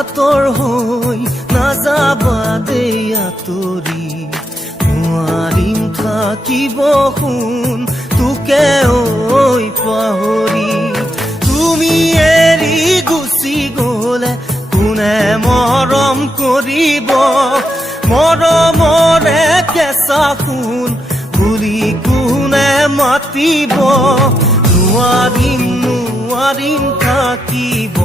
আঁতৰ হৈ নাযাবা দেই আঁতৰি নোৱাৰিম থাকিব শুন তোকে ঐ পাহৰি তুমি এৰি গুচি গলে কোনে মৰম কৰিব মৰমৰে কেঁচা শুন বুলি কোনে মাতিব নোৱাৰিম থাকিব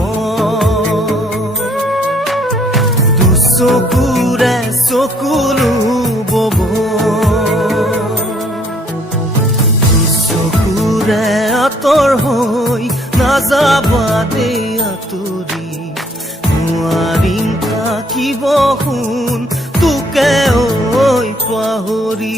চকুৰে চকুলো বব চকুৰে আঁতৰ হৈ নাযাবা দেই আঁতৰি নোৱাৰিম থাকিব শুন তোকে ঐ পাহৰি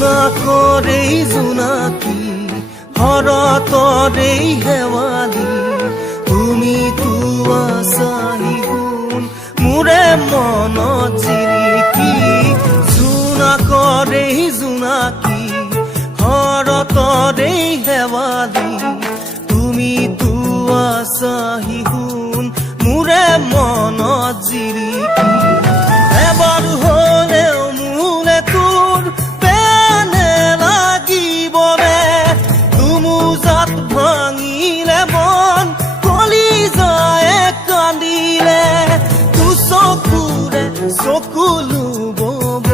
জোনাকৰেই জোনাকী শৰতৰেই শেৱালি তুমি আছাহি গুণ মোৰে মনত জিলিকি জোনাকৰেই জোনাকী শৰতৰেই শেৱালি তুমি আছাহি গুণ মোৰে মনত জিলিকি এবাৰ হলেও মোলে তোৰ ভাঙিলে মন কলি যায় কান্দিলে তু চকুৰে চকুলো বব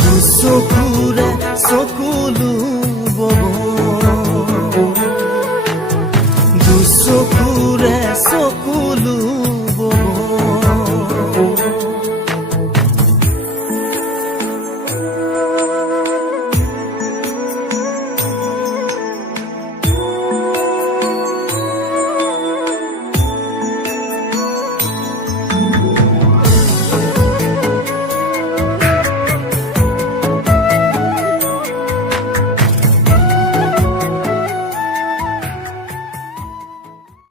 তু চকুৰে চকুলো বব তু চকুৰে চকুলো